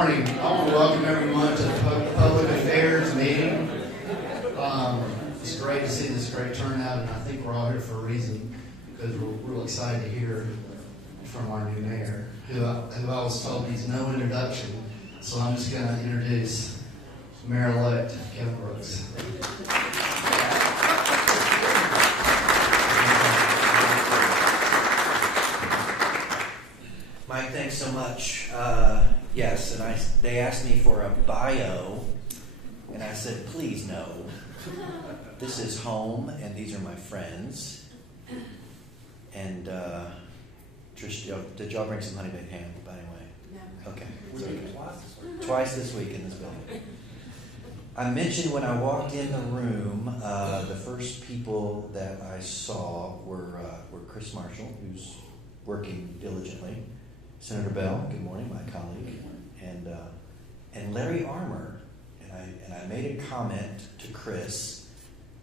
morning. I want to welcome everyone to the Public Affairs meeting. It's great to see this great turnout, and I think we're all here for a reason, because we're real excited to hear from our new mayor, who I was told needs no introduction. So I'm just going to introduce Mayor-elect Kevin Brooks. Mike, thanks so much. Yes, and they asked me for a bio, and I said, please no. This is home, and these are my friends. And Trish, did y'all bring some honey baked ham, by the way? No. Okay. Twice this week in this building. I mentioned when I walked in the room, the first people that I saw were Chris Marshall, who's working diligently, Senator Bell, good morning, my colleague, and Larry Armour. And I made a comment to Chris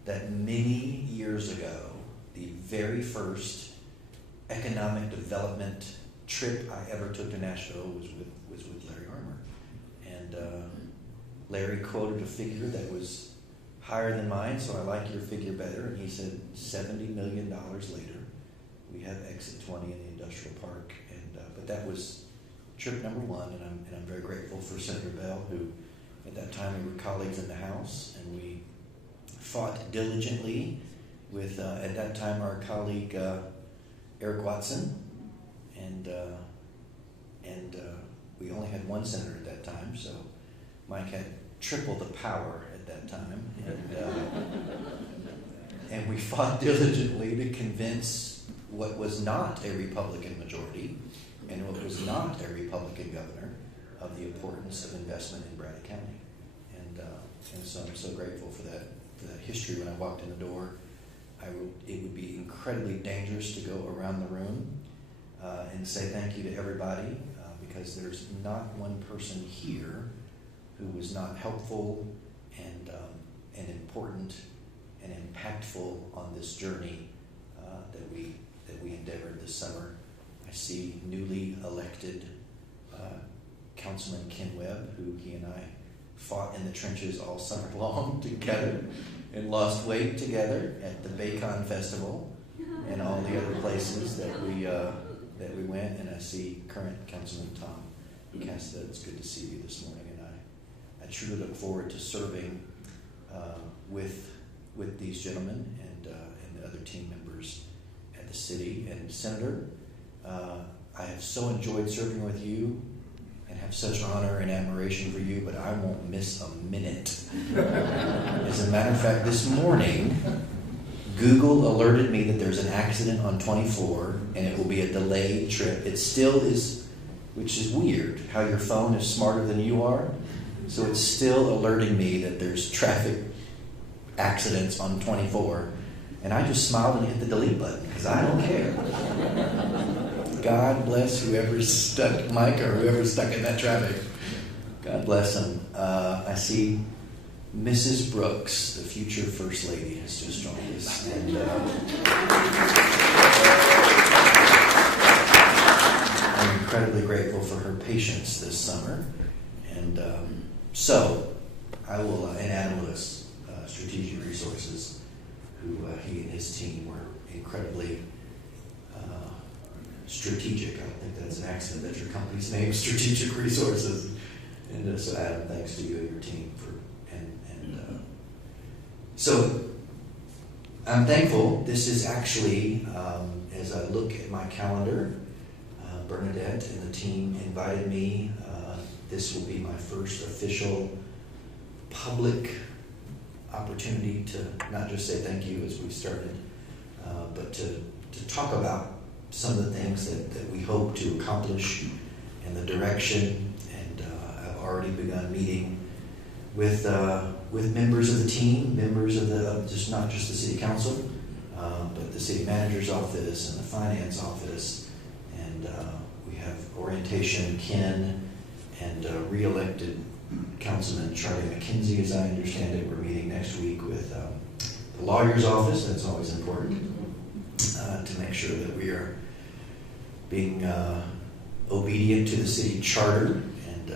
that many years ago, the very first economic development trip I ever took to Nashville was with Larry Armour. And Larry quoted a figure that was higher than mine, so I like your figure better. And he said, $70 million later, we have Exit 20 in the industrial park. But that was trip number one, and I'm very grateful for Senator Bell, who at that time we were colleagues in the House, and we fought diligently with at that time our colleague Eric Watson, and we only had one senator at that time, so Mike had triple the power at that time, and we fought diligently to convince what was not a Republican majority and what was not a Republican governor of the importance of investment in Braddock County. And so I'm so grateful for that history. When I walked in the door, it would be incredibly dangerous to go around the room and say thank you to everybody, because there's not one person here who was not helpful and important and impactful on this journey that we endeavored this summer. I see newly elected Councilman Ken Webb, who he and I fought in the trenches all summer long together and lost weight together at the Baycon Festival and all the other places that we went. And I see current Councilman Tom Casta. It's good to see you this morning, and I truly look forward to serving with these gentlemen and the other team members at the city. And Senator, I have so enjoyed serving with you and have such honor and admiration for you, but I won't miss a minute. As a matter of fact, this morning, Google alerted me that there's an accident on 24 and it will be a delayed trip. It still is, which is weird, how your phone is smarter than you are. So it's still alerting me that there's traffic accidents on 24. And I just smiled and hit the delete button because I don't care. God bless whoever's stuck, Mike, or whoever's stuck in that traffic. God bless them. I see Mrs. Brooks, the future First Lady, has just joined us. And I'm incredibly grateful for her patience this summer. And so I will, and Adam Lewis, Strategic Resources, who he and his team were incredibly strategic. I don't think that's an accident that your company's name is Strategic Resources. And so Adam, thanks to you and your team for so I'm thankful. This is actually, as I look at my calendar, Bernadette and the team invited me. This will be my first official public opportunity to not just say thank you as we started, but to talk about some of the things that we hope to accomplish and the direction. And I've already begun meeting with members of the team, members of just not just the city council, but the city manager's office and the finance office. And we have orientation, Ken, and re-elected Councilman Charlie McKenzie, as I understand it. We're meeting next week with the lawyer's office. That's always important to make sure that we are being obedient to the city charter and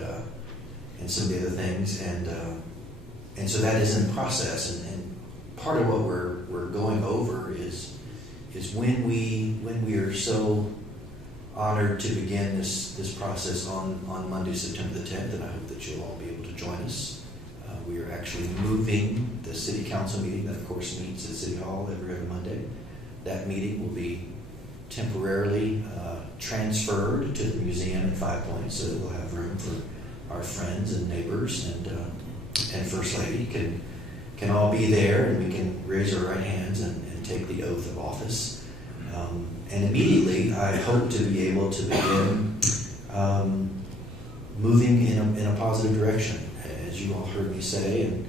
some of the other things, and so that is in process. And part of what we're going over is when we are so honored to begin this process on Monday, September the 10th, and I hope that you'll all be able to join us. We are actually moving the city council meeting that, of course, meets at City Hall every other Monday. That meeting will be temporarily transferred to the museum at 5 Points, so we'll have room for our friends and neighbors, and First Lady can all be there, and we can raise our right hands and take the oath of office. And immediately, I hope to be able to begin moving in a positive direction. As you all heard me say, and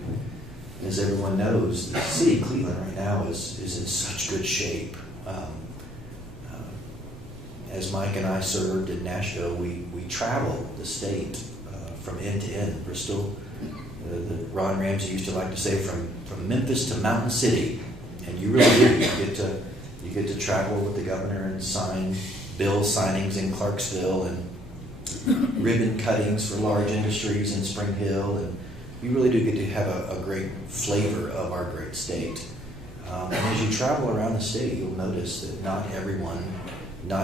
as everyone knows, the city of Cleveland right now is in such good shape. As Mike and I served in Nashville, we traveled the state from end to end. Bristol, Ron Ramsey used to like to say, from Memphis to Mountain City, and you really do. You get to travel with the governor and sign bill signings in Clarksville and ribbon cuttings for large industries in Spring Hill, and you really do get to have a great flavor of our great state. And as you travel around the state, you'll notice that not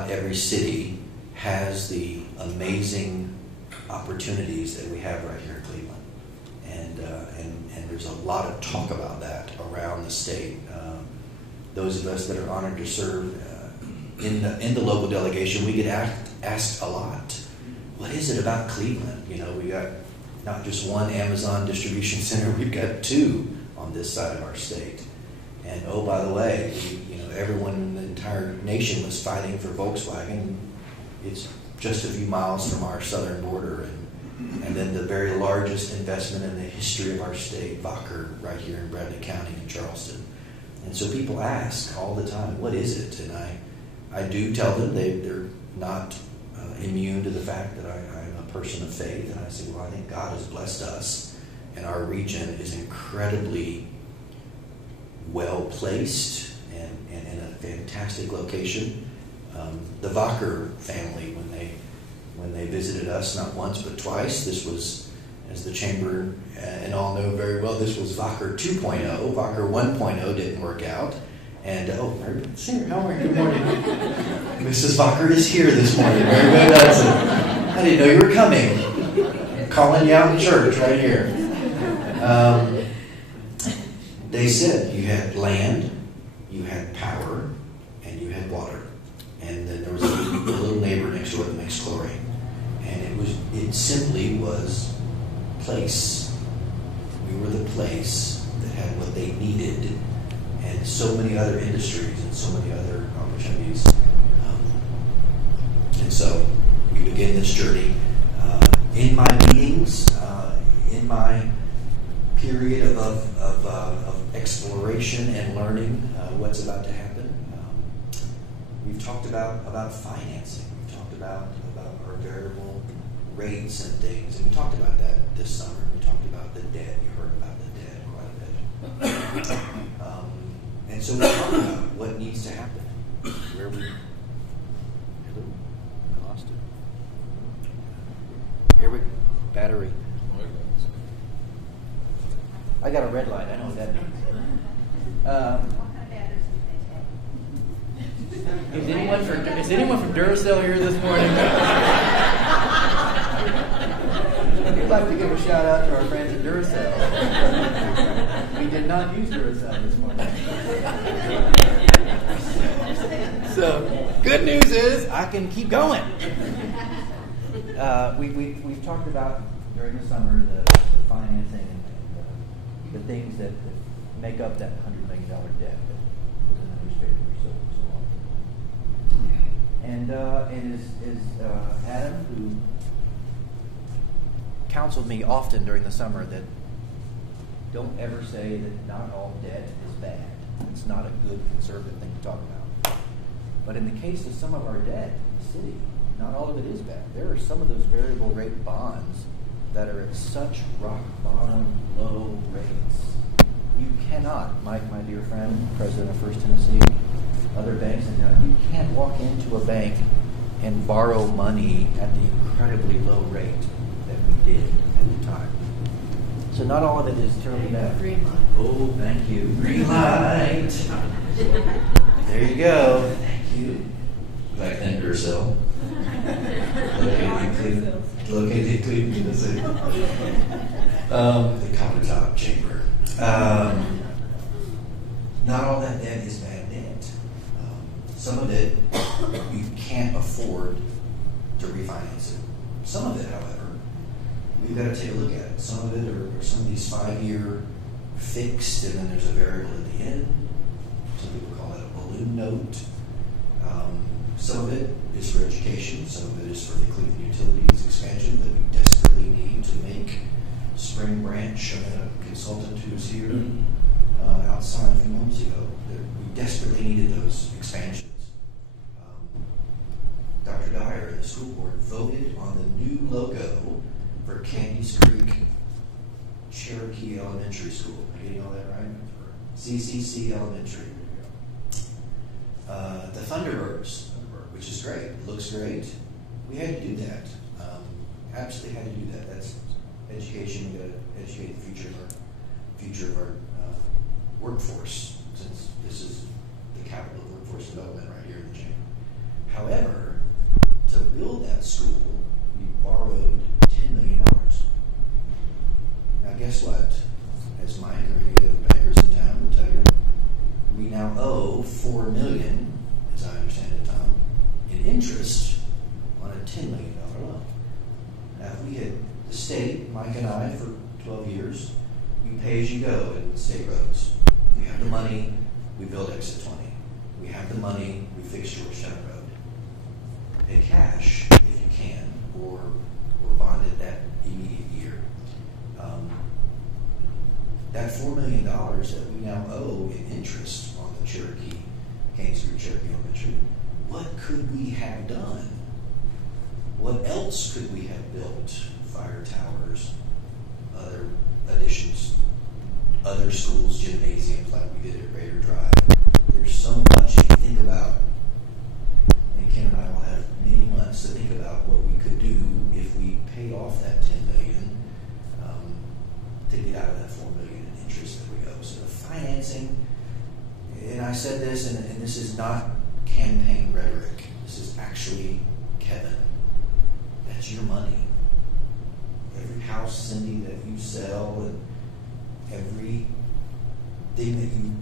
every city has the amazing opportunities that we have right here in Cleveland, and there's a lot of talk about that around the state. Those of us that are honored to serve in the local delegation, we get asked a lot, what is it about Cleveland? You know, we got not just one Amazon distribution center, we've got 2 on this side of our state. And oh, by the way, everyone in the entire nation was fighting for Volkswagen. It's just a few miles from our southern border, and then the very largest investment in the history of our state, Wacker, right here in Bradley County in Charleston. And so people ask all the time, what is it? And I do tell them they're not immune to the fact that I'm a person of faith. And I say, well, I think God has blessed us, and our region is incredibly well placed and in a fantastic location. The Wacker family, when they visited us not once but twice, this was, as the chamber and all know very well, this was Wacker 2.0. Wacker 1.0 didn't work out. And, Singer, how are you? Good morning. Mrs. Wacker is here this morning. Very good. I didn't know you were coming. I'm calling you out in church right here. They said you had land, you had power, and you had water. And then there was a little neighbor next door that makes chlorine. And it simply was place. We were the place that had what they needed, and so many other industries and so many other opportunities. And so we begin this journey. In my meetings, in my period of exploration and learning what's about to happen, we've talked about financing. We've talked about our variable rates and things. And we talked about that this summer. We talked about the debt. You heard about the debt quite a bit. And so we talked about what needs to happen. Hello? I lost it. Here we go. Battery. I got a red light. I know what that means. Is anyone from Duracell here this morning? We'd like to give a shout out to our friends at Duracell. We did not use Duracell this morning. So, good news is I can keep going. We've talked about during the summer the financing and the things that make up that $100 million debt that was in the newspaper so long. And is Adam, who counseled me often during the summer that don't ever say that not all debt is bad. It's not a good conservative thing to talk about. But in the case of some of our debt in the city, not all of it is bad. There are some of those variable rate bonds that are at such rock bottom low rates. You cannot, Mike, my dear friend, president of First Tennessee, other banks in town, you can't walk into a bank and borrow money at the incredibly low rate that we did at the time. So not all of it is terribly bad. Green light. Oh, thank you. Green light. There you go. Thank you. Back then, Duracell. Located in Cleveland, Tennessee. The countertop chamber. Not all that debt is bad debt. Some of it you can't afford to refinance it. Some of it, however, we've got to take a look at it. Some of it are some of these 5-year fixed, and then there's a variable at the end. Some people call it a balloon note. Some of it is for education. Some of it is for the Cleveland Utilities expansion that we desperately need to make Spring Branch. I had a consultant who was here outside a few months ago. We desperately needed those expansions. Dr. Dyer and the school board voted on the new logo for Candies Creek Cherokee Elementary School. Am I getting all that right? CCC Elementary. The Thunderbirds, which is great. It looks great. We had to do that. Absolutely had to do that. That's education. We've got to educate the future of our workforce, since this is the capital of workforce development right here in the chamber. However, to build that school, we borrowed $10 million. Now, guess what? As Mike or any of the bankers in town will tell you, we now owe $4 million, as I understand it, Tom, in interest on a $10 million loan. Now, if we had the state, Mike and I, for 12 years, we pay as you go in state roads. We have the money, we build exit 20. We have the money, we fix Georgetown Road. Pay cash if you can, or bond it that immediate year. That $4 million that we now owe in interest on the Candies Creek Cherokee Elementary, what could we have done? What else could we have built? Fire towers, other additions, other schools, gymnasiums like we did at Raider Drive. There's so much to think about, and Ken and I will have many months to think about what we could do if we paid off that $10 million to get out of that $4 million in interest that we owe. So the financing, and I said this, and this is not campaign rhetoric. This is actually Kevin. That's your money. Every house, Cindy, that you sell, and every thing that you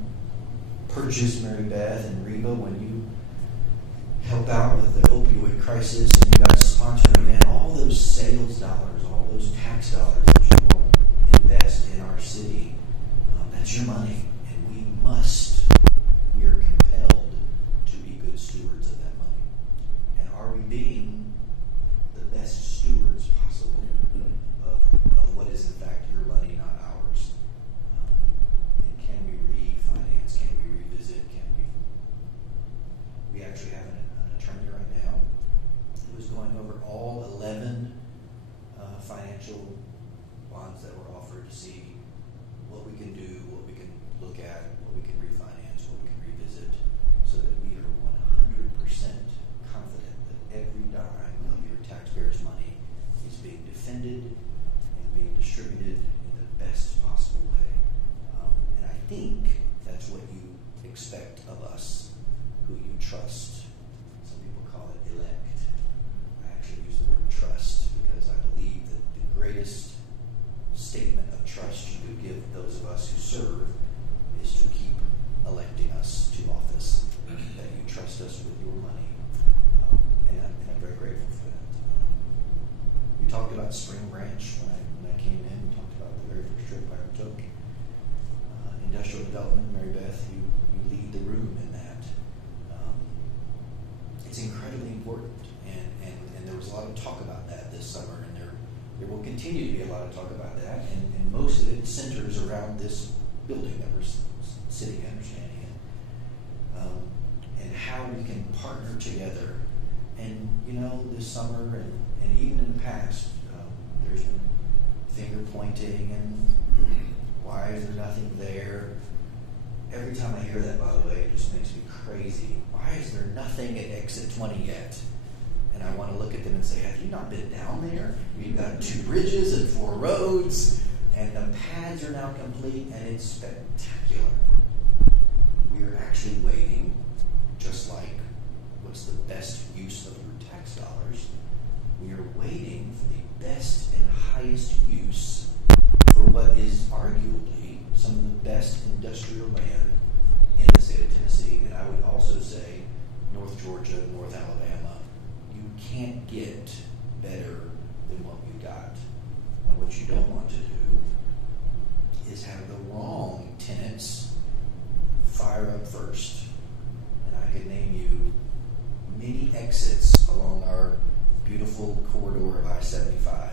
purchase, Mary Beth and Reba, when you help out with the opioid crisis and you guys sponsor an event, all those sales dollars, all those tax dollars that you will invest in our city, that's your money. And we are compelled to be good stewards of that money. And are we being the best stewards possible of what is in fact your money, not ours? And can we refinance? Can we revisit? We actually have an attorney right now who is going over all 11 financial bonds that were offered to see what we can do, what we can look at, what we can refinance, what we can revisit, so that we are 100% confident that every dime of your taxpayers' money is being defended and being distributed in the best possible way. And I think that's what you expect of us, who you trust. Some people call it elect. I actually use the word trust because I believe that the greatest statement of trust you could give those of us who serve is to keep electing us to office, that you trust us with your money. And I'm very grateful for that. We talked about Spring Branch when I came in. We talked about the very first trip I took. Industrial development, Mary Beth, you lead the room in that. It's incredibly important, and there was a lot of talk about that this summer, and there will continue to be a lot of talk about that, and most of it centers around this building that we're sitting in or standing in, and how we can partner together. And this summer and even in the past, there's been finger pointing and why is there nothing there? Every time I hear that, by the way, it just makes me crazy. Why is there nothing at exit 20 yet? And I want to look at them and say, have you not been down there? We've got 2 bridges and 4 roads, and the pads are now complete, and it's spectacular. We are actually waiting, just like what's the best use of your tax dollars, we are waiting for the best and highest use for what is arguably some of the best industrial land in the state of Tennessee. And I would also say North Georgia, North Alabama. You can't get better than what we've got. And what you don't want to do is have the wrong tenants fire up first. And I could name you many exits along our beautiful corridor of I-75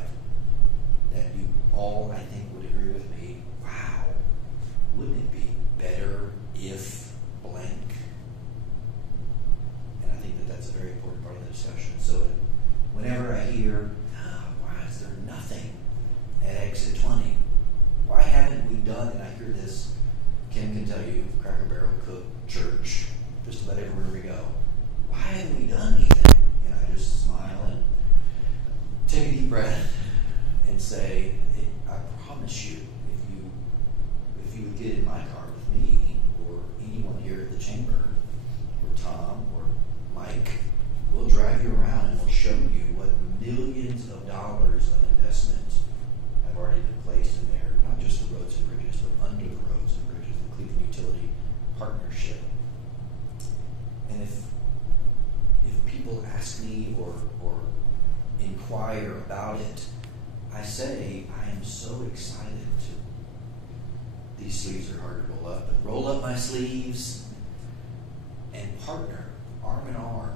that you all, I think, would agree with me, wow, wouldn't it be better if blank? And I think that that's a very important part of the discussion. So whenever I hear, why is there nothing at exit 20? Why haven't we done, and I hear this, Kim can tell you, Cracker Barrel, Cook, Church, just about everywhere we go, why haven't we done anything? And I just smile and take a deep breath and say, I promise you, if you would get in my car with me, or anyone here at the chamber, or Tom, or Mike, we'll drive you around and we'll show you what millions of dollars of investment have already been placed in there, not just the roads and bridges, but under the roads and bridges, the Cleveland Utility Partnership. And if people ask me or inquire about it, I say I am so excited to. These sleeves are hard to roll up, but roll up my sleeves and partner arm in arm,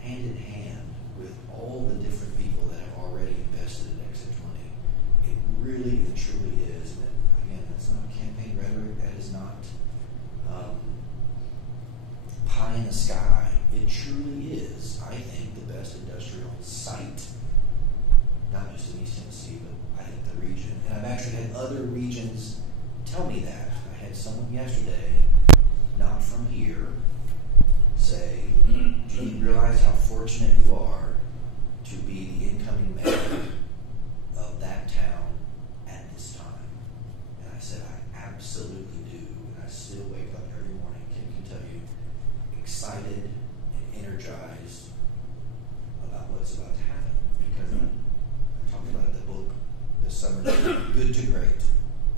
hand in hand with all the different people that have already invested in Exit 20. It really and truly is. And again, that's not campaign rhetoric. That is not pie in the sky. It truly is, I think, the best industrial site, not just in East Tennessee, but I think the region. And I've actually had other regions tell me that. I had someone yesterday, not from here, say, do you realize how fortunate you are to be the incoming mayor of that town at this time? And I said, I absolutely do. And I still wake up every morning, Kim can tell you, excited and energized about what's about to happen. Because I talked about it in the book this summer, Good to Great.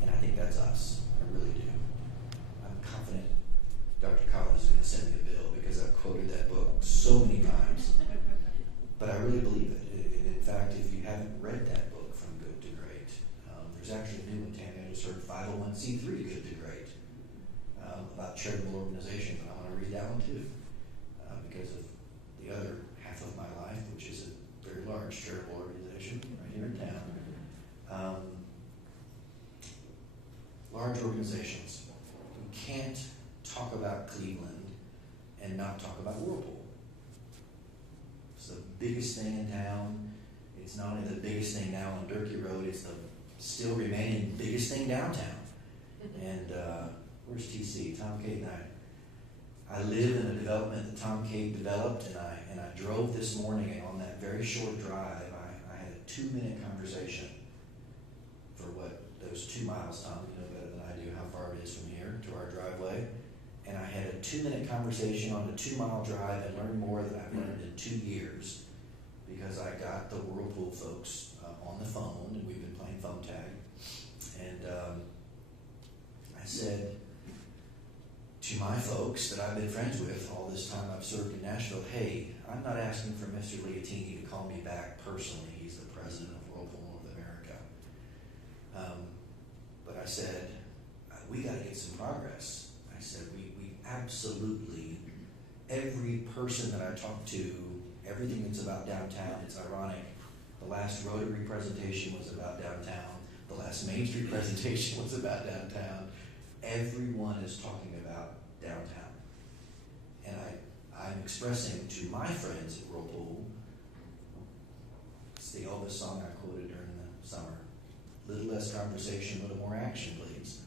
And I think that's us. I really do. I'm confident Dr. Collins is going to send me a bill because I've quoted that book so many times. But I really believe it. And in fact, if you haven't read that book, From Good to Great, there's actually a new one, Tammy. I just heard 501c3 Good to Great, about charitable organizations. And I want to read that one too, because of the other half of my life, which is a very large charitable organization right here in town. Large organizations. You can't talk about Cleveland and not talk about Whirlpool. It's the biggest thing in town. It's not only the biggest thing now on Durkee Road, it's the still remaining biggest thing downtown. And where's TC? Tom Cade and I live in a development that Tom Cade developed, and I drove this morning, and on that very short drive, I had a 2-minute conversation for what those 2 miles, Tom, you know better than I do how far it is from here to our driveway. And I had a 2-minute conversation on the 2-mile drive and learned more than I've learned in 2 years because I got the Whirlpool folks on the phone, and we've been playing phone tag. And I said to my folks that I've been friends with all this time I've served in Nashville, hey, I'm not asking for Mr. Liatini to call me back personally. He's the president of Whirlpool North America. But I said, we got to get some progress. I said, we absolutely, every person that I talk to, everything that's about downtown, it's ironic. The last Rotary presentation was about downtown. The last Main Street presentation was about downtown. Everyone is talking about downtown. And I'm expressing to my friends at Whirlpool, it's the Elvis song I quoted during the summer, little less conversation, little more action, please.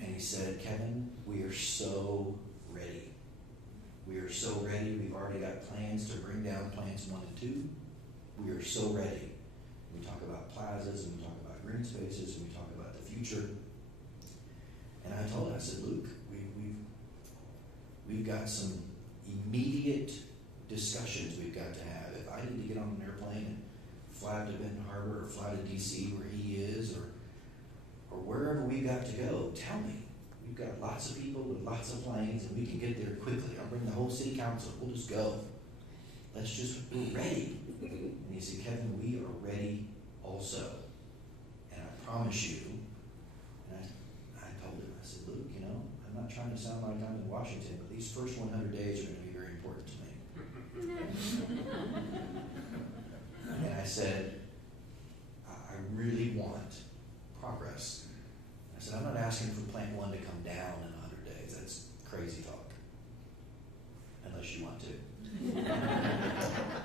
And he said, Kevin, we are so ready. We are so ready. We've already got plans to bring down plants 1 and 2. We are so ready. We talk about plazas, and we talk about green spaces, and we talk about the future. And I told him, I said, Luke, we've got some immediate discussions we've got to have. If I need to get on an airplane and fly to Benton Harbor or fly to D.C. where he is, or wherever we've got to go, tell me. We've got lots of people with lots of planes, and we can get there quickly. I'll bring the whole city council. We'll just go. We're ready. And he said, Kevin, we are ready also. And I promise you, and I told him, I said, Luke, I'm not trying to sound like I'm in Washington, but these first 100 days are going to be very important to me. And I said, I really want progress. I said, I'm not asking for Plant 1 to come down in 100 days. That's crazy talk. Unless you want to.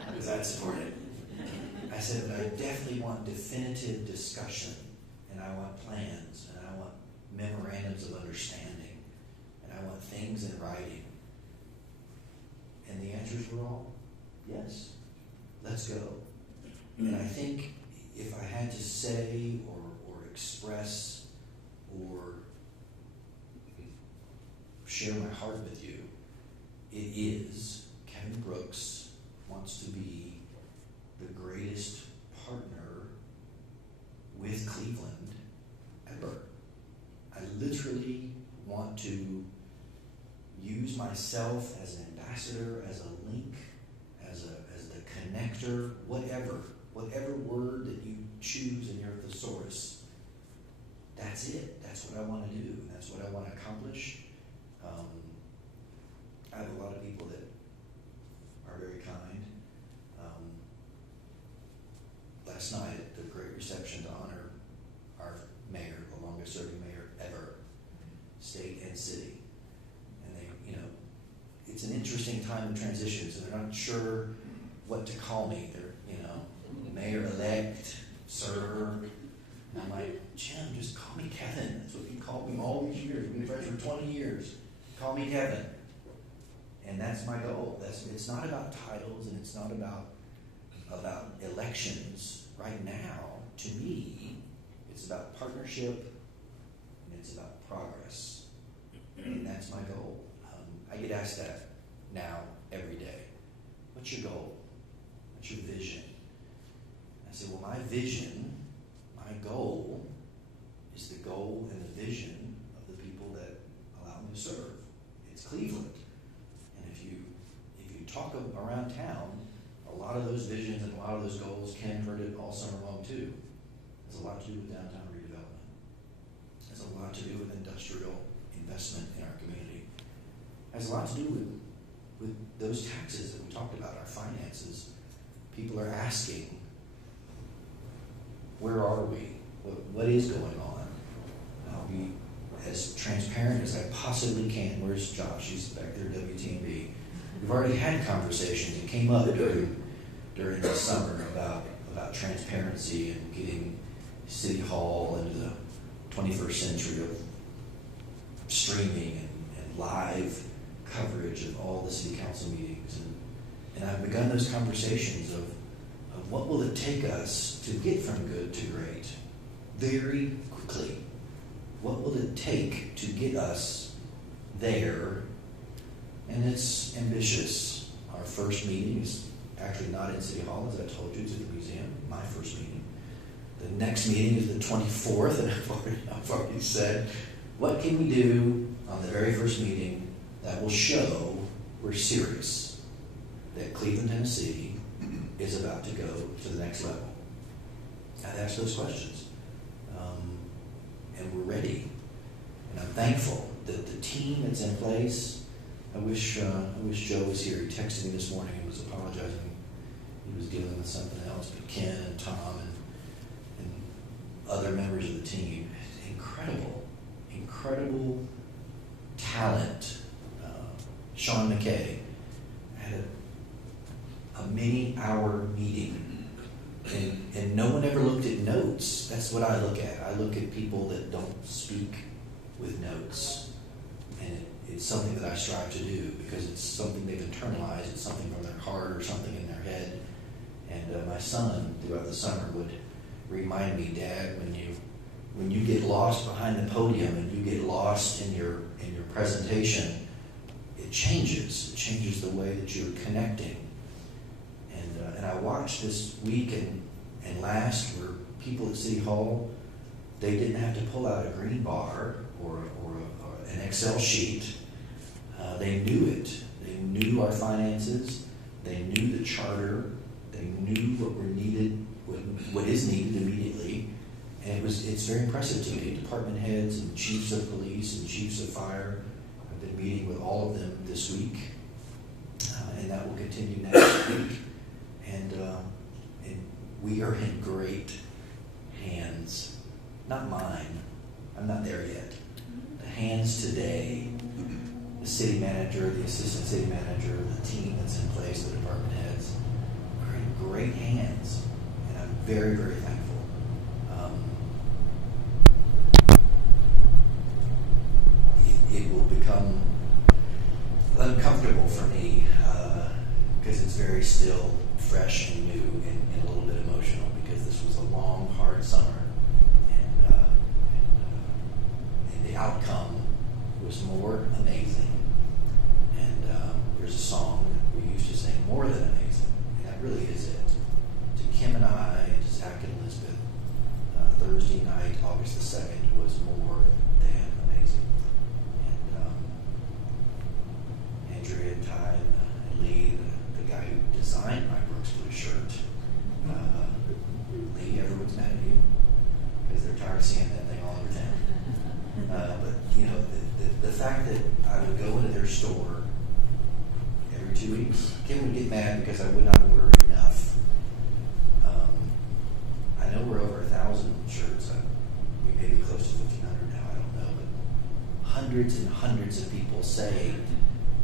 Because I'd support it. I said, but I definitely want definitive discussion. And I want plans. And I want memorandums of understanding. And I want things in writing. And the answers were all, yes, let's go. And I think if I had to say or express or share my heart with you, it is Kevin Brooks wants to be the greatest partner with Cleveland ever. I literally want to use myself as an ambassador, as a link, as the connector, whatever word that you choose in your thesaurus. That's it. That's what I want to do. And that's what I want to accomplish. I have a lot of people that are very kind. Last night at the great reception to honor our mayor, the longest serving mayor ever, state and city. And they, it's an interesting time of transition, so they're not sure what to call me. They're, mayor-elect, sir. And I'm like, Jim, just call me Kevin. That's what you called me all these years. We've been friends for 20 years. Call me Kevin. And that's my goal. It's not about titles, and it's not about elections. Right now, to me, it's about partnership, and it's about progress. And that's my goal. I get asked that now every day. What's your goal? What's your vision? I say, well, my vision, my goal, is the goal and the vision of the people that allow me to serve. It's Cleveland. And if you talk around town, a lot of those visions and a lot of those goals, Ken heard it all summer long too. There's a lot to do with downtown redevelopment. There's a lot to do with industrial investment in our community. It has a lot to do with those taxes that we talked about, our finances. People are asking, where are we? What is going on? I'll be as transparent as I possibly can. Where's Josh? He's back there at WTMB. We've already had conversations that came up during the summer about transparency and getting City Hall into the 21st century of streaming and live coverage of all the city council meetings. And I've begun those conversations of what will it take us to get from good to great very quickly. What will it take to get us there? And it's ambitious. Our first meeting is actually not in City Hall, as I told you. It's at the museum, my first meeting. The next meeting is the 24th, and I've already said, what can we do on the very first meeting that will show we're serious, that Cleveland, Tennessee is about to go to the next level? I've asked those questions. And we're ready. And I'm thankful that the team that's in place, I wish Joe was here. He texted me this morning and was apologizing. He was dealing with something else. But Ken and Tom and other members of the team, incredible talent. Sean McKay had a many-hour meeting. And no one ever looked at notes. That's what I look at. I look at people that don't speak with notes. And it's something that I strive to do because it's something they've internalized. It's something from their heart or something in their head. And my son, throughout the summer, would remind me, Dad, when you get lost behind the podium and you get lost in your presentation, it changes. It changes the way that you're connecting. And I watched this week and last where people at City Hall, they didn't have to pull out a green bar or an Excel sheet. They knew it. They knew our finances. They knew the charter. They knew what is needed immediately. And it's very impressive to me. Department heads and chiefs of police and chiefs of fire. I've been meeting with all of them this week. And that will continue next week. And we are in great hands. Not mine. I'm not there yet. The hands today, the city manager, the assistant city manager, the team that's in place, the department heads, are in great hands. And I'm very, very thankful. It will become uncomfortable for me because it's very still fresh and new and a little bit emotional because this was a long, hard summer. And the outcome was more amazing. And there's a song that we used to sing, More Than Amazing. And that really is it. To Kim and I, to Zach and Elizabeth, Thursday night, August the 2nd, was more than amazing. And Andrea, Ty, and Lee, the guy who designed my Brooks Blue shirt, Lee, everyone's mad at you because they're tired of seeing that thing all over town. But, you know, the fact that I would go into their store every 2 weeks, Kim would get mad because I would not order enough. I know we're over 1,000 shirts. We may be close to 1,500 now, I don't know. But hundreds and hundreds of people say,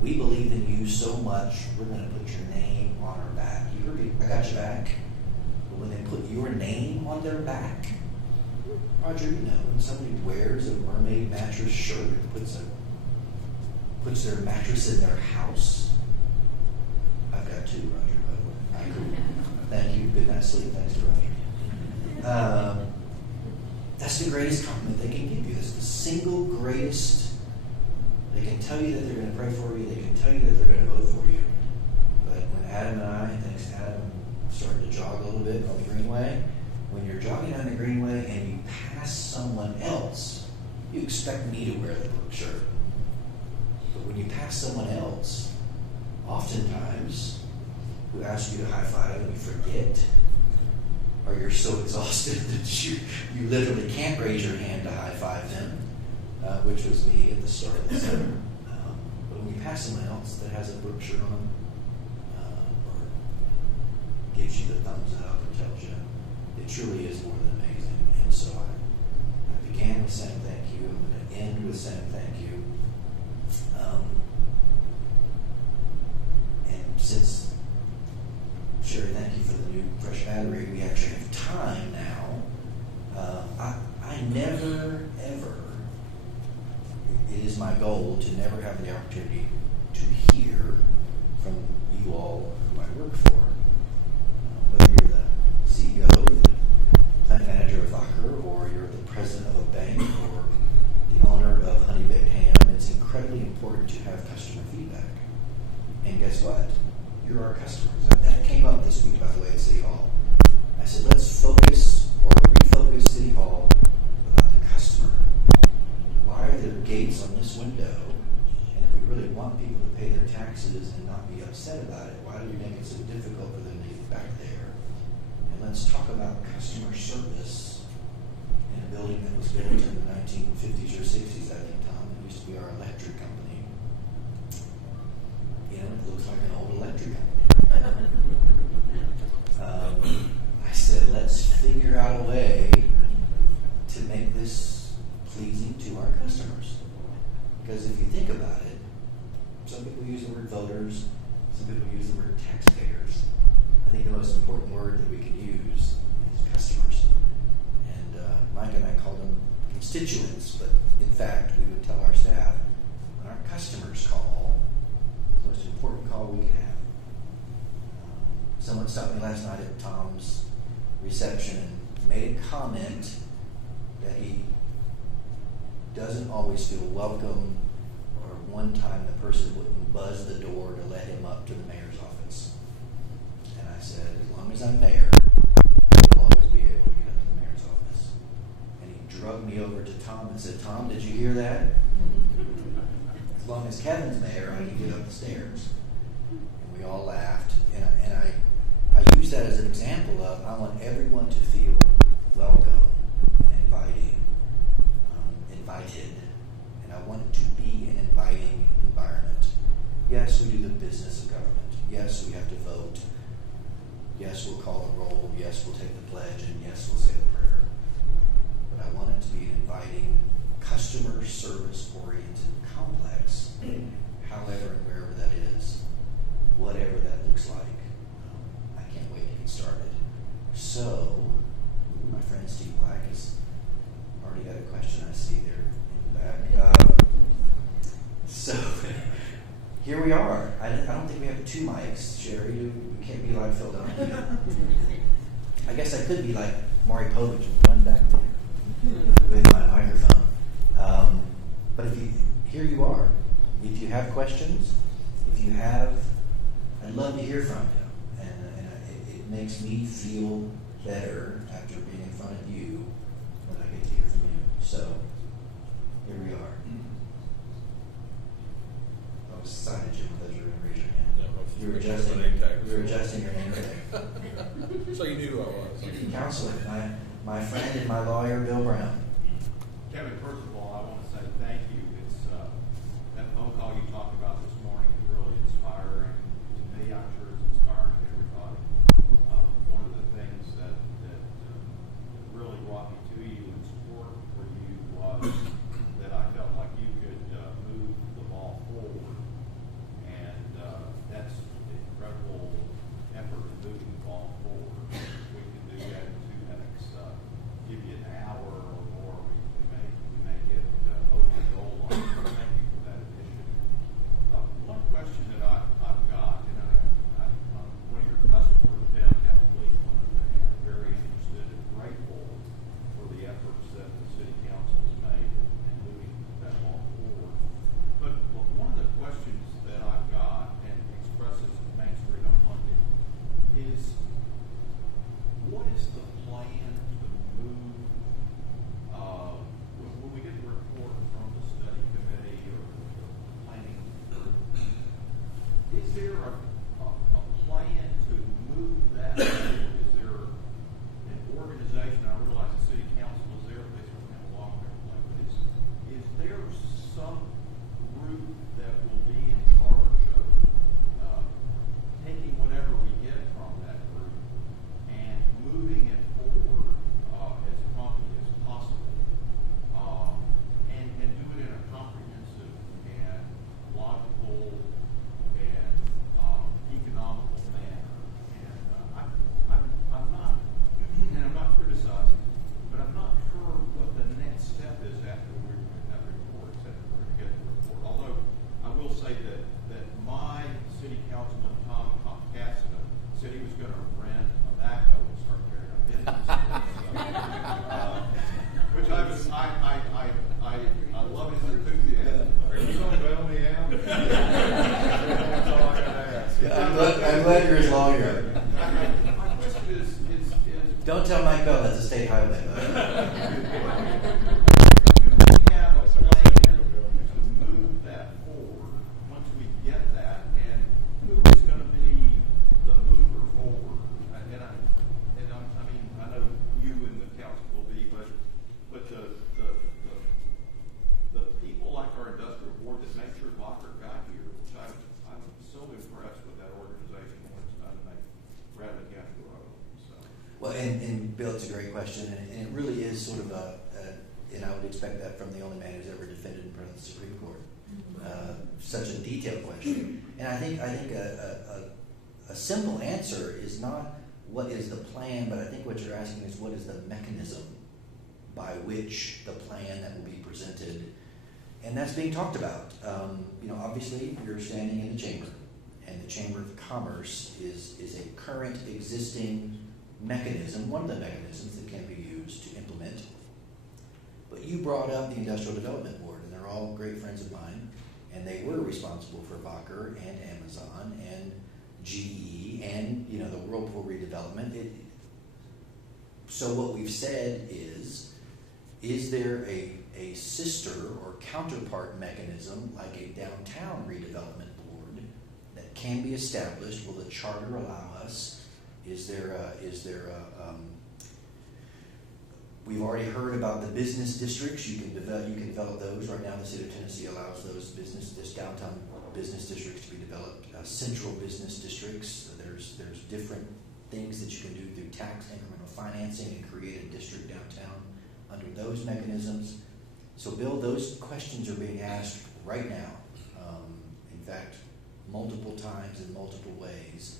we believe in you so much, we're going to put your name on our back. You heard me, I got your back. But when they put your name on their back, Roger, you know, when somebody wears a mermaid mattress shirt and puts their mattress in their house. I've got two, Roger, by the way. Thank you. Good night's sleep. Thanks to Roger. That's the greatest compliment they can give you. That's the single greatest. They can tell you that they're going to pray for you. They can tell you that they're going to vote for you. But when Adam and I, thanks to Adam, started to jog a little bit on the Greenway, when you're jogging on the Greenway and you pass someone else, you expect me to wear the Brooks shirt. But when you pass someone else, oftentimes who ask you to high five and you forget, or you're so exhausted that you literally can't raise your hand to high five them, which was me at the start of the summer. But when you pass someone else that has a Brooks shirt on, or gives you the thumbs up or tells you, it truly is more than amazing. And so I began with saying thank you. I'm going to end with saying thank you. And since, Sherry, thank you for the new fresh battery, we actually have time now. I never, ever, it is my goal to never have the opportunity to hear from you all who I work for. Whether you're the CEO, the plant manager of Locker, or you're the president of a bank, or the owner of Honey Baked Ham, it's incredibly important to have customer feedback. And guess what? You're our customers. That came up this week, by the way, at City Hall. I said, let's focus or refocus City Hall about the customer. Why are there gates on this window? And if we really want people to pay their taxes and not be upset about it, why do we make it so difficult for them to get back there? And let's talk about customer service in a building that was built in the 1950s or 60s, I think, Tom. It used to be our electric company. You know, it looks like an old electric company. I said, let's figure out a way to make this pleasing to our customers. Because if you think about it, some people use the word voters, some people use the word taxpayers. I think the most important word that we can use is customers. And Mike and I called them constituents, but in fact, we would tell our staff, our customers last night at Tom's reception and made a comment that he doesn't always feel welcome, or one time the person wouldn't buzz the door to let him up to the mayor's office. And I said, as long as I'm mayor, you'll always be able to get up to the mayor's office. And he drugged me over to Tom and said, Tom, did you hear that? As long as Kevin's mayor, I can get up the stairs. And we all laughed. And I use that as an example of I want everyone to feel welcome and invited. And I want it to be an inviting environment. Yes, we do the business of government. Yes, we have to vote. Yes, we'll call a roll. Yes, we'll take the pledge. And yes, we'll say the prayer. But I want it to be an inviting, customer service-oriented complex, however and wherever that is, whatever that looks like. I can't wait to get started. So, my friend Steve Black has already got a question I see there in the back. So, here we are. I don't think we have two mics, Sherry. We can't be like Phil Donahue. I guess I could be like Maury Povich and run back there with my microphone. But here you are. If you have questions, I'd love to hear from you. And it makes me feel better after being in front of you when I get to hear from you. So, here we are. I was silent, Jim, because you were going to raise your hand. No, You were adjusting your name tag. So you knew who I was. Counselor, my friend and my lawyer, Bill Brown. Kevin, first of all, I want to say thank you. It's that phone call you talked about this morning is really inspiring to me. I'm sure it's inspiring to everybody. One of the things that really brought me to you and support for you was that I felt like you could move the ball forward, and that's an incredible effort in moving the ball forward. We can do that in 2 minutes. Give you an hour or more. We may get over the goal line. Thank you for that initiative. One question that I've got, and I'm one of your customers downtown Cleveland, and I'm very interested and grateful for the efforts that the city council has made in moving that ball forward. But one of the questions that I've got, and expresses Main Street on Monday, is what is the plan to move, when we get the report from the study committee or the planning group, is there a plan to move that forward? Is there an organization? I realize the city council is there, but they certainly have a lot on their plate. But is there some group that will be in charge of taking whatever we get from that group and moving it forward as promptly as possible, and do it in a comprehensive and logical and economical manner? And I'm not criticizing, but I'm not sure what the next step is after we get that report, except we're going to get the report. Although I will say that my city councilman, Tom Cassidy, said he was going to rent a backhoe and start carrying out business. Which I love his enthusiasm. Are you going to bail me out? That's all I got to ask. I'm glad you're his lawyer. My question is Don't tell Mike Bell that's a state highway. do we have a plan to move that forward once we get that, and who is going to be the mover forward? I know you and the council will be, but the people like our industrial board that made sure Locker got here, which I'm so impressed with that organization and what it's done to make Bradley County grow. So. Well, and Bill, it's a great question, and it really is sort of and I would expect that from the only man who's ever defended in front of the Supreme Court. Such a detailed question, and I think a simple answer is not what is the plan, but I think what you're asking is what is the mechanism by which the plan that will be presented, and that's being talked about. Obviously you're standing in the chamber, and the Chamber of Commerce is a current existing mechanism, one of the mechanisms that can be used to implement. But you brought up the Industrial Development Board, and they're all great friends of mine, and they were responsible for Wacker and Amazon and GE and, you know, the Whirlpool redevelopment. So what we've said is there a sister or counterpart mechanism like a downtown redevelopment board that can be established? Will the charter allow us? We've already heard about the business districts. You can develop those. Right now, the city of Tennessee allows those downtown business districts to be developed. Central business districts. There's different things that you can do through tax incremental financing and create a district downtown under those mechanisms. So, Bill, those questions are being asked right now. In fact, multiple times in multiple ways.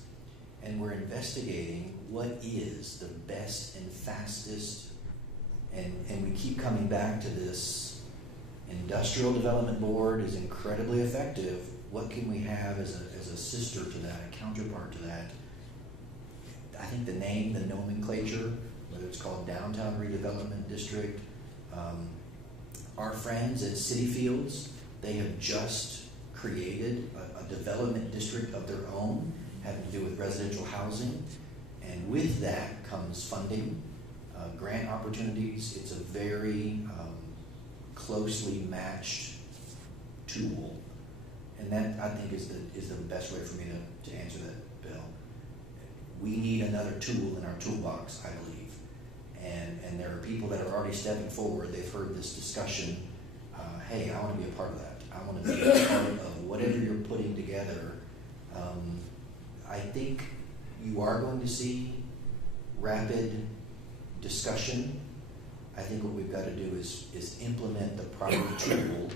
And we're investigating what is the best and fastest, and we keep coming back to this. Industrial Development Board is incredibly effective. What can we have as a sister to that, a counterpart to that? I think the name, the nomenclature, whether it's called Downtown Redevelopment District, our friends at City Fields, they have just created a development district of their own, having to do with residential housing, and with that comes funding, grant opportunities. It's a very closely matched tool, and that, I think, is the best way for me to answer that, Bill. We need another tool in our toolbox, I believe, and there are people that are already stepping forward. They've heard this discussion. Hey, I want to be a part of that. I want to be a part of whatever you're putting together. I think you are going to see rapid discussion. I think what we've got to do is implement the proper tool.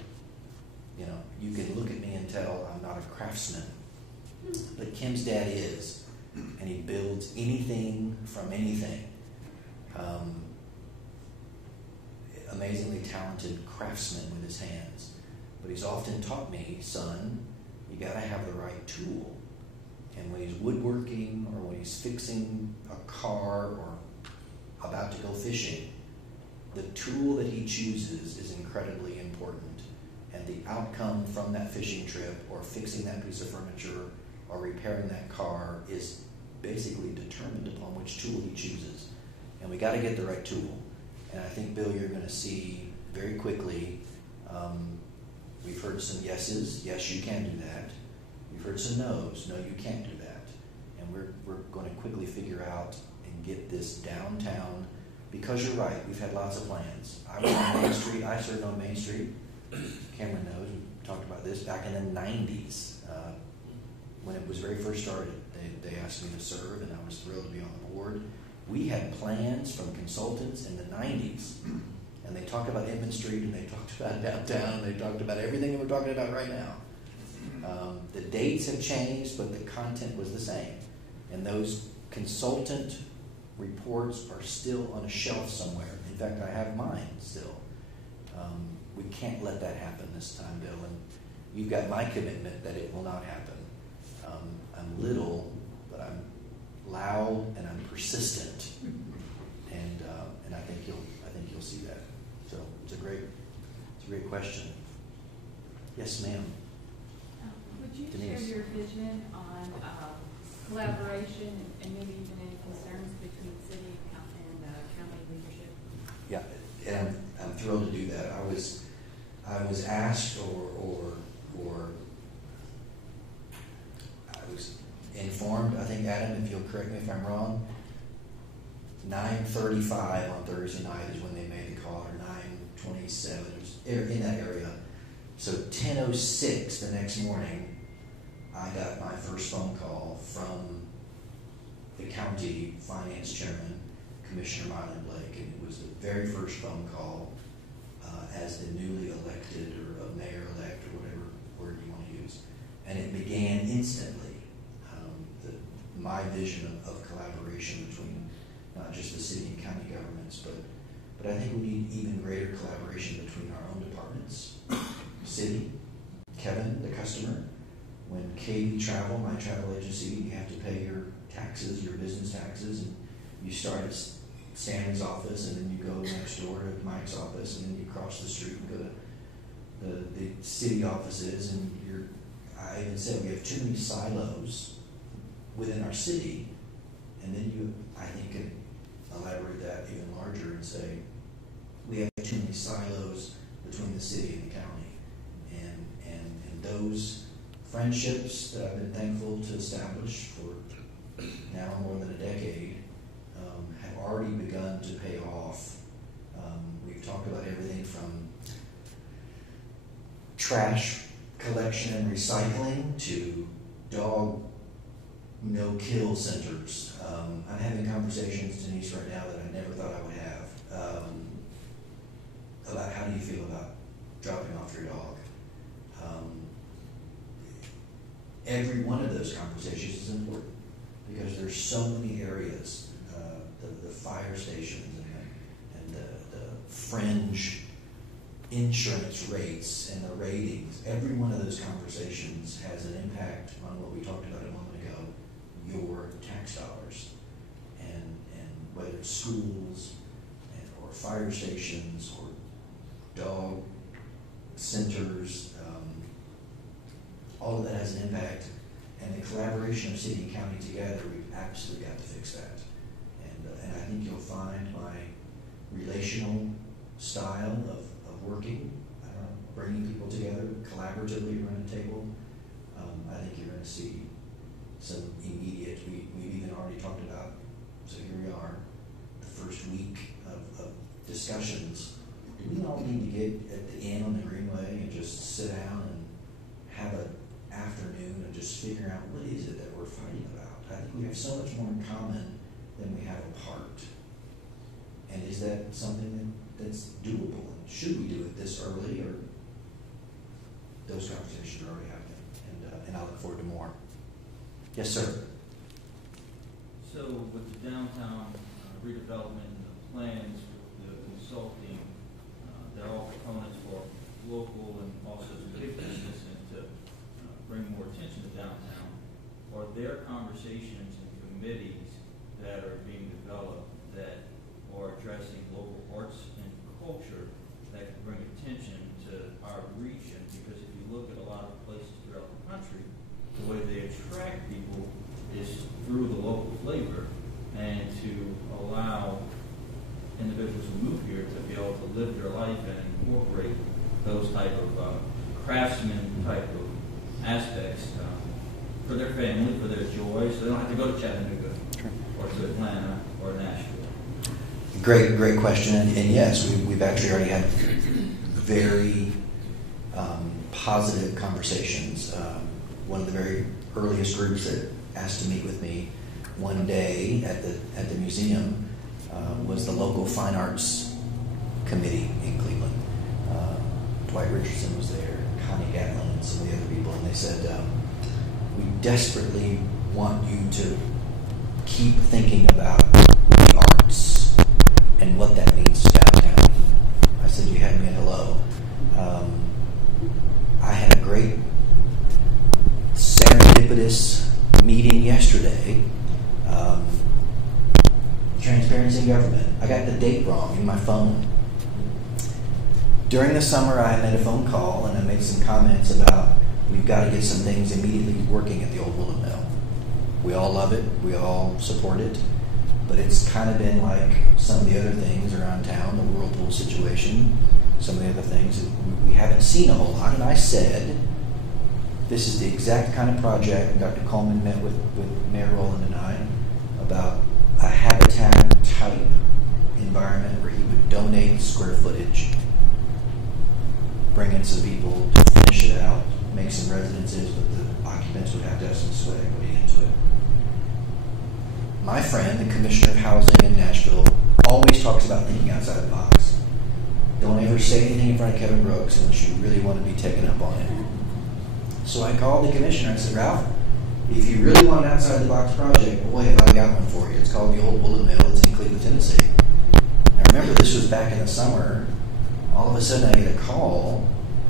You know, you can look at me and tell I'm not a craftsman, but Kim's dad is, and he builds anything from anything. Amazingly talented craftsman with his hands. But he's often taught me, son, you got to have the right tool. And when he's woodworking or when he's fixing a car or about to go fishing, the tool that he chooses is incredibly important. And the outcome from that fishing trip or fixing that piece of furniture or repairing that car is basically determined upon which tool he chooses. And we got to get the right tool. And I think, Bill, you're going to see very quickly, we've heard some yeses. Yes, you can do that. We've heard some no's. No, you can't do that. And we're going to quickly figure out and get this downtown, because you're right, we've had lots of plans. I was on Main Street. I served on Main Street. Cameron knows. We talked about this back in the 90s. When it was very first started, they asked me to serve, and I was thrilled to be on the board. We had plans from consultants in the 90s, and they talked about Inman Street, and they talked about downtown, and they talked about everything that we're talking about right now. The dates have changed, but the content was the same. And those consultant reports are still on a shelf somewhere. In fact, I have mine still. We can't let that happen this time, Bill, and you've got my commitment that it will not happen. I'm little, but I'm loud and I'm persistent, and I think you'll see that. So it's a great question. Yes, ma'am. Would you Denise. share your vision on collaboration and maybe even any concerns between city and county leadership? Yeah, and I'm thrilled to do that. I was asked or I was informed, I think, Adam, if you'll correct me if I'm wrong, 9:35 on Thursday night is when they made the call, or 9:27, in that area. So 10:06 the next morning, I got my first phone call from the county finance chairman, Commissioner Mylan Blake, and it was the very first phone call as the newly elected or mayor-elect or whatever word you want to use. And it began instantly. My vision of collaboration between not just the city and county governments, but I think we need even greater collaboration between our own departments, city, Kevin, the customer, when KV Travel, my travel agency, you have to pay your taxes, your business taxes, and you start at Stanley's office, and then you go next door to Mike's office, and then you cross the street and go to the city offices, and I even said we have too many silos within our city, and then you, I think, could elaborate that even larger and say we have too many silos between the city and the county, and those friendships that I've been thankful to establish for now more than a decade have already begun to pay off. We've talked about everything from trash collection and recycling to dog no-kill centers. I'm having conversations, Denise, right now that I never thought I would have about how do you feel about dropping off your dog. Every one of those conversations is important because there's so many areas, the fire stations and the fringe insurance rates and the ratings. Every one of those conversations has an impact on what we talked about a moment ago, your tax dollars. And whether it's schools or fire stations or dog centers, all of that has an impact. And the collaboration of city and county together, we've absolutely got to fix that. And I think you'll find my relational style of working, bringing people together collaboratively around a table. I think you're going to see some immediate, we've even already talked about, so here we are, the first week of discussions. Do we all need to get at the inn on the Greenway and just sit down and have an afternoon and just figure out what is it that we're fighting about? I think we have so much more in common than we have apart. And is that something that's doable? And should we do it this early, or those conversations are already happening? And I look forward to more. Yes, sir. So with the downtown redevelopment and the plans, the consulting, they're all components for local and also big business and to bring more attention to downtown. Are there conversations and committees that are being developed that are addressing local arts and culture that can bring attention to our region? Because if you look at a lot of places throughout the country, the way they attract people is through the local flavor, and to allow individuals who move here to be able to live their life and incorporate those type of craftsman type of aspects for their family, for their joy, so they don't have to go to Chattanooga or to Atlanta or Nashville. Great question. And yes, we've actually already had very positive conversations. One of the very earliest groups that asked to meet with me one day at the museum was the local fine arts committee in Cleveland. Dwight Richardson was there, Connie Gatlin, and some of the other people, and they said, we desperately want you to keep thinking about the arts and what that means to downtown. I said, you had me at hello. I had a great serendipitous meeting yesterday. Transparency in government. I got the date wrong in my phone. During the summer, I made a phone call and I made some comments about we've got to get some things immediately working at the old woolen mill. We all love it. We all support it. But it's kind of been like some of the other things around town, the Whirlpool situation, some of the other things that we haven't seen a whole lot. And I said, this is the exact kind of project, and Dr. Coleman met with Mayor Rowland and I about a habitat type environment where he would donate square footage, bring in some people to finish it out, make some residences, but the occupants would have to have some sweat equity into it. My friend, the Commissioner of Housing in Nashville, always talks about thinking outside the box. Don't ever say anything in front of Kevin Brooks unless you really want to be taken up on it. So I called the commissioner and I said, Ralph, if you really want an outside the box project, boy, have I got one for you. It's called the Old Woolen Mill. It's in Cleveland, Tennessee. Now remember, this was back in the summer. All of a sudden I get a call.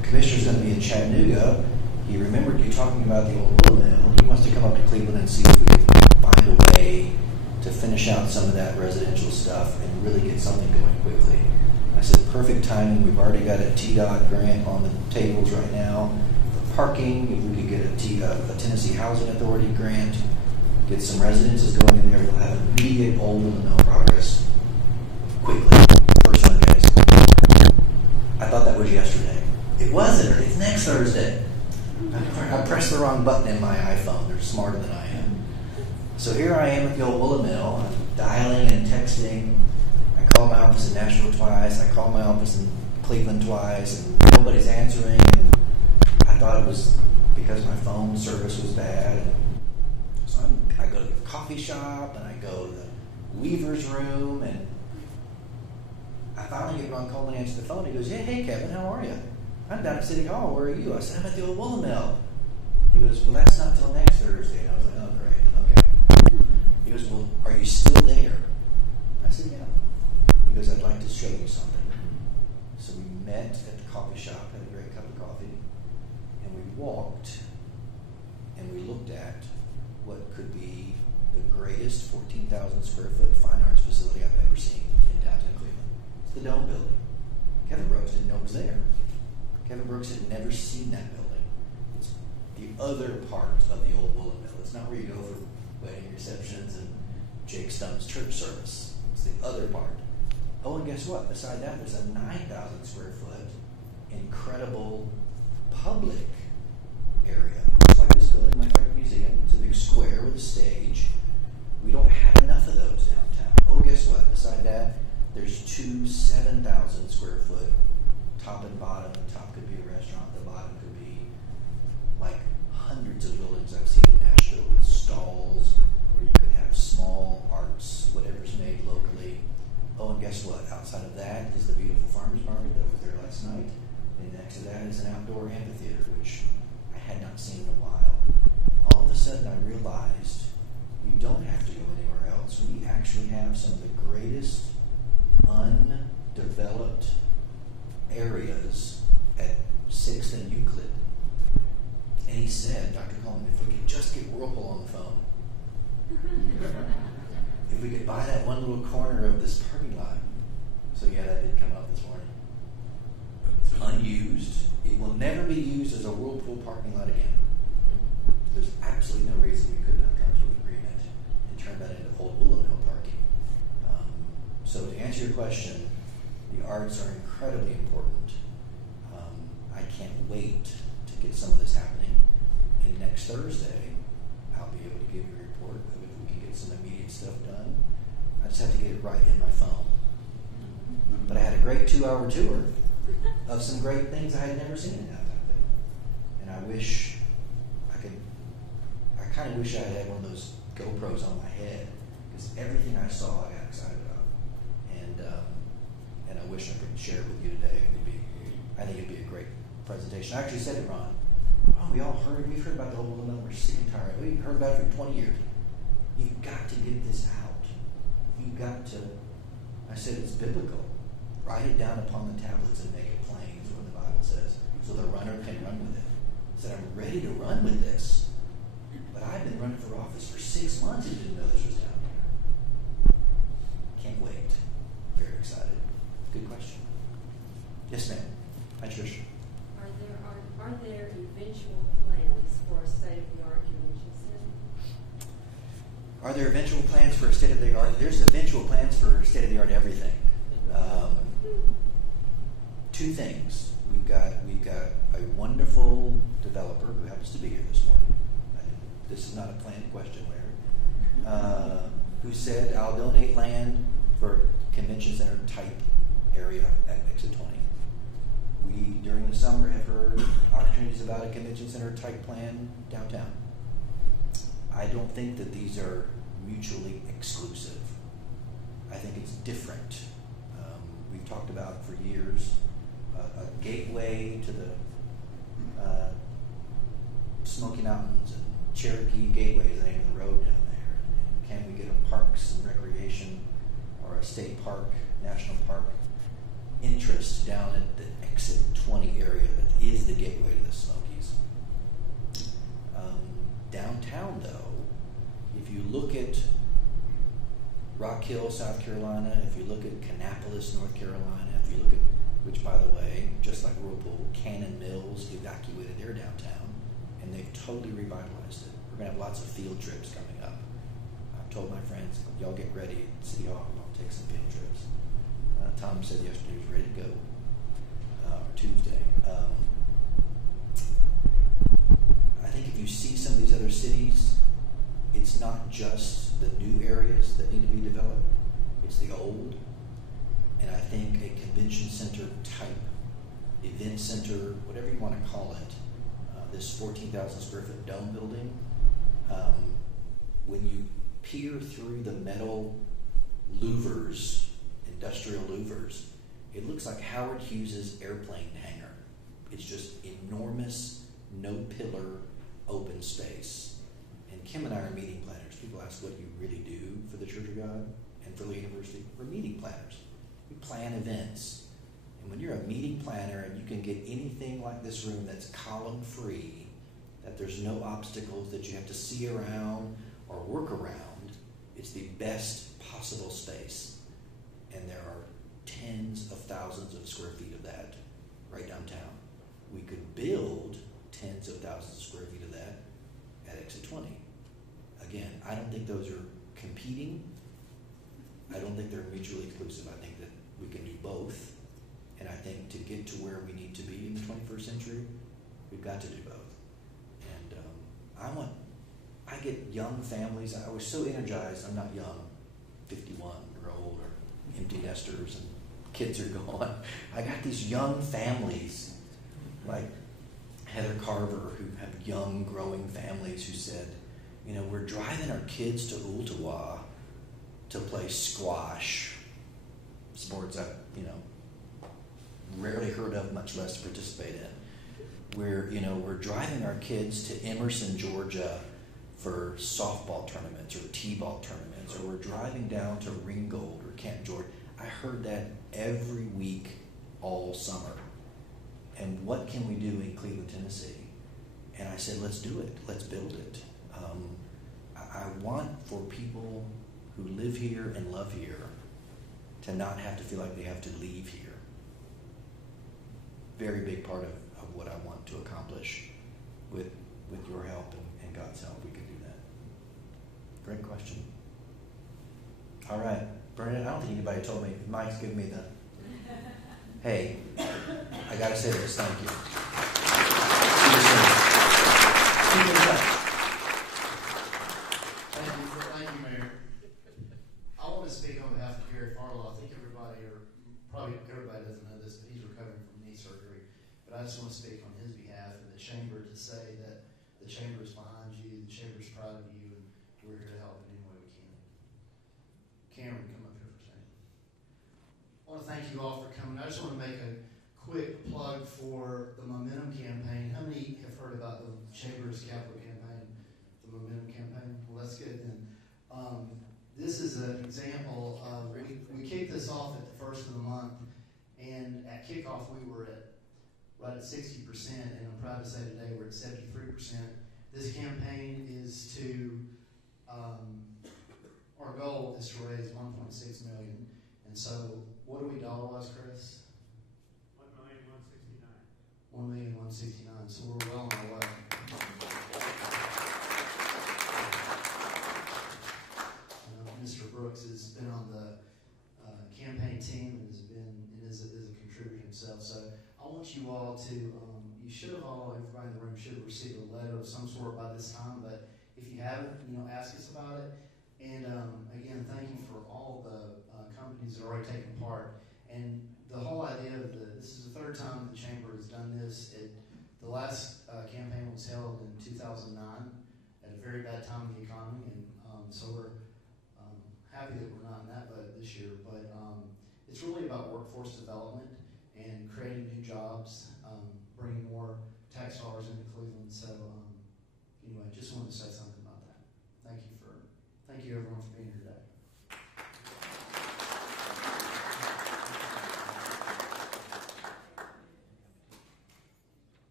The commissioner's going to be in Chattanooga. he remembered you talking about the old Willow Mill. He wants to come up to Cleveland and see if we can find a way to finish out some of that residential stuff and really get something going quickly. I said, perfect timing. We've already got a TDOT grant on the tables right now for parking. If we could get a Tennessee Housing Authority grant, get some residences going in there, we'll have immediate old Willow Mill progress quickly. First 100 days. I thought that was yesterday. It wasn't. It's next Thursday. I pressed the wrong button in my iPhone. They're smarter than I am. So here I am at the old Willow Mill. I'm dialing and texting. I called my office in Nashville twice. I called my office in Cleveland twice, and nobody's answering. And I thought it was because my phone service was bad. And so I go to the coffee shop, and I go to the Weaver's room, and I finally get Ron Coleman to answer the phone. He goes, hey, Kevin, how are you? I'm down at City Hall. Where are you? I said, I'm at the old Willow Mill. He goes, well, that's not till next Thursday. And I was like, oh, great, okay. He goes, well, are you still there? I said, yeah. He goes, I'd like to show you something. So we met at the coffee shop, had a great cup of coffee, and we walked, and we looked at what could be the greatest 14,000 square foot fine arts facility I've ever seen in downtown Cleveland. It's the Dome building. Kevin Brooks didn't know it was there. Kevin Brooks had never seen that building. It's the other part of the old Willow Mill. It's not where you go for wedding receptions and Jake Stump's church service. It's the other part. Oh, and guess what? Beside that, there's a 9,000 square foot incredible public area. Just like this building, my favorite museum. It's a big square with a stage. We don't have enough of those downtown. Oh, guess what? Beside that, there's two 7,000 square foot top and bottom. The top could be a restaurant. The bottom could be like hundreds of buildings I've seen in Nashville with stalls where you could have small arts, whatever's made locally. Oh, and guess what? Outside of that is the beautiful farmers market that was there last night. And next to that is an outdoor amphitheater, which I had not seen in a while. All of a sudden I realized we don't have to go anywhere else. We actually have some of the greatest undeveloped areas at 6th and Euclid. And he said, Dr. Coleman, if we could just get Whirlpool on the phone, if we could buy that one little corner of this parking lot. So yeah, that did come up this morning. It's unused. It will never be used as a Whirlpool parking lot again. There's absolutely no reason we could not come to an agreement and turn that into old Willow Mill parking. So to answer your question, the arts are incredibly important. I can't wait to get some of this happening. And next Thursday, I'll be able to give you a report of if we can get some immediate stuff done. I just have to get it right in my phone. But I had a great 2-hour tour of some great things I had never seen in downtown Cleveland. And I kind of wish I had one of those GoPros on my head, because everything I saw I got excited about. And I wish I could share it with you today. I think it'd be a great presentation. I actually said to Ron, we've heard about the old Willow. We're sick and tired. We've heard about it for 20 years. You've got to get this out. You've got to, I said it's biblical. Write it down upon the tablets and make it plain, is what the Bible says, so the runner can run with it. I said, I'm ready to run with this. But I've been running for office for 6 months and didn't know this was down there. Can't wait. Very excited. Good question. Yes, ma'am. Hi, Trish. Are there eventual plans for a state-of-the-art convention center? Are there eventual plans for a state-of-the-art? There's eventual plans for state-of-the-art everything. Two things. We've got a wonderful developer who happens to be here this morning. This is not a planned question, Larry. Who said, I'll donate land for convention center type area at Exit 20. We, during the summer, have heard opportunities about a convention center type plan downtown. I don't think that these are mutually exclusive. I think it's different. We've talked about for years a gateway to the Smoky Mountains, and Cherokee Gateway is the name of the road down there. And can we get a parks and recreation or a state park, national park interest down at the Exit 20 area that is the gateway to the Smokies? you look at Rock Hill, South Carolina, if you look at Kannapolis, North Carolina, if you look at, which by the way, just like Whirlpool, Cannon Mills evacuated their downtown, and they've totally revitalized it. We're going to have lots of field trips coming up. I've told my friends, y'all get ready at City Hall, I'll take some field trips. Tom said yesterday he was ready to go, or Tuesday. I think if you see some of these other cities, it's not just the new areas that need to be developed, it's the old. And I think a convention center type, event center, whatever you want to call it, this 14,000 square foot dome building, when you peer through the metal louvers, industrial louvers, it looks like Howard Hughes's airplane hangar. It's just enormous, no pillar, open space. And Kim and I are meeting planners. People ask what you really do for the Church of God and for Lee University. We're meeting planners. We plan events. And when you're a meeting planner and you can get anything like this room that's column free, that there's no obstacles that you have to see around or work around, it's the best possible space. And there are tens of thousands of square feet of that right downtown. We could build tens of thousands of square feet of that at Exit 20. Again, I don't think those are competing. I don't think they're mutually exclusive. I think that we can do both. And I think to get to where we need to be in the 21st century, we've got to do both. And I get young families. I was so energized. I'm not young, 51-year-old or empty nesters and kids are gone. I got these young families like Heather Carver who have young growing families who said, we're driving our kids to Ooltewah to play squash, sports I've, rarely heard of, much less participate in. We're driving our kids to Emerson, Georgia for softball tournaments or t-ball tournaments, or we're driving down to Ringgold or Camp George. I heard that every week all summer. And what can we do in Cleveland, Tennessee? And I said, let's do it. Let's build it. I want for people who live here and love here to not have to feel like they have to leave here. Very big part of what I want to accomplish with your help and God's help. We can do that. Great question. All right. Bernadette, I don't think anybody told me. Mike's giving me the... Hey, I got to say this. Thank you. Keep in touch. Thank you, Mayor. I want to speak on behalf of Gary Farlow. I think probably everybody doesn't know this, but he's recovering from knee surgery. But I just want to speak on his behalf and the Chamber to say that the Chamber is behind you, the Chamber is proud of you, and we're here to help in any way we can. Cameron, come up here for a second. I want to thank you all for coming. I just want to make a quick plug for the Momentum Campaign. How many have heard about the Chamber's capital campaign, the Momentum Campaign? Well, that's good then. This is an example of, we kicked this off at the first of the month, and at kickoff we were right at 60%, and I'm proud to say today we're at 73%. This campaign is to, our goal is to raise $1.6 million. And so, what do we dollar-wise, Chris? $1,169,000. So we're well on our way. Mr. Brooks has been on the campaign team and is a contributor himself. So I want you all to, you should have everybody in the room should have received a letter of some sort by this time, but if you haven't, ask us about it. And again, thank you for all the companies that are already taking part. And the whole idea of this is the third time the Chamber has done this. The last campaign was held in 2009 at a very bad time in the economy, and so we're happy that we're not in that boat this year. But it's really about workforce development and creating new jobs, bringing more tax dollars into Cleveland. So anyway, just wanted to say something about that. Thank you everyone for being here.